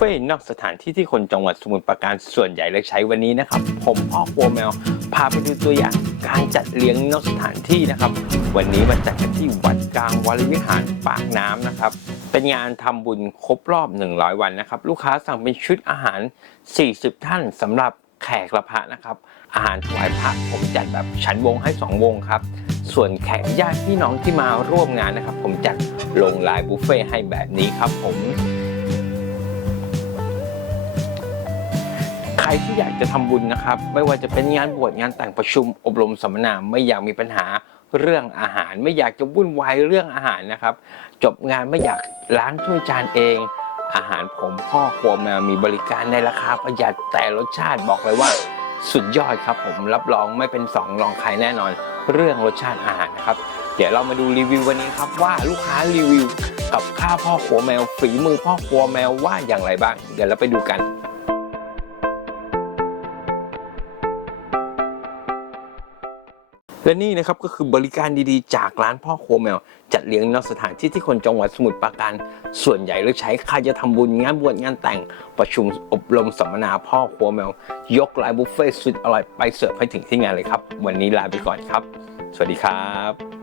ฟ่ต์นอกสถานที่ที่คนจังหวัดสมุทรปราการส่วนใหญ่เลือกใช้วันนี้นะครับ ผมพ่อครัวแมว พาไปดูตัวอย่างการจัดเลี้ยงนอกสถานที่นะครับ วันนี้มาจัดกันที่วัดกลางวรวิหารปากน้ำนะครับ เป็นงานทำบุญครบรอบ 100 วันนะครับ ลูกค้าสั่งเป็นชุดอาหาร 40 ท่านสำหรับแขกละพระนะครับ อาหารถวายพระผมจัดแบบฉันวงให้ 2 วงครับส่วนแขกญาติพี่น้องที่มาร่วมงานนะครับ ผมจัดลงลายบุฟเฟ่ต์ให้แบบนี้ครับผม รที่อยากจะทำบุญนะครับ ไม่ว่าจะเป็นงานบวชงานแต่งประชุมอบรมสัมมนาไม่อยากมีปัญหาเรื่องอาหาร ไม่อยากจะวุ่นวายเรื่องอาหารนะครับ จบงานไม่อยากล้างถ้วยจานเอง อาหารผมพ่อครัวแมวมีบริการในราคาประหยัดแต่รสชาติบอกเลยว่าสุดยอดครับผมรับรองไม่เป็นสองรองใครแน่นอน เรื่องรสชาติอาหารนะครับ เดี๋ยวเรามาดูรีวิววันนี้ครับว่าลูกค้ารีวิว กับข้าวพ่อครัวแมวฝีมือพ่อครัวแมวว่าอย่างไรบ้าง เดี๋ยวเราไปดูกัน และนี่นะครับก็คือบริการดีๆ จากร้านพ่อครัวแมว จัดเลี้ยงนอกสถานที่ที่คนจังหวัดสมุทรปราการส่วนใหญ่เลือกใช้ใครจะทำบุญงานบวชงานแต่งประชุมอบรมสัมมนาพ่อครัวแมว ยกไลน์บุฟเฟ่ต์สุดอร่อยไปเสิร์ฟให้ถึงที่งานเลยครับ วันนี้ลาไปก่อนครับ สวัสดีครับ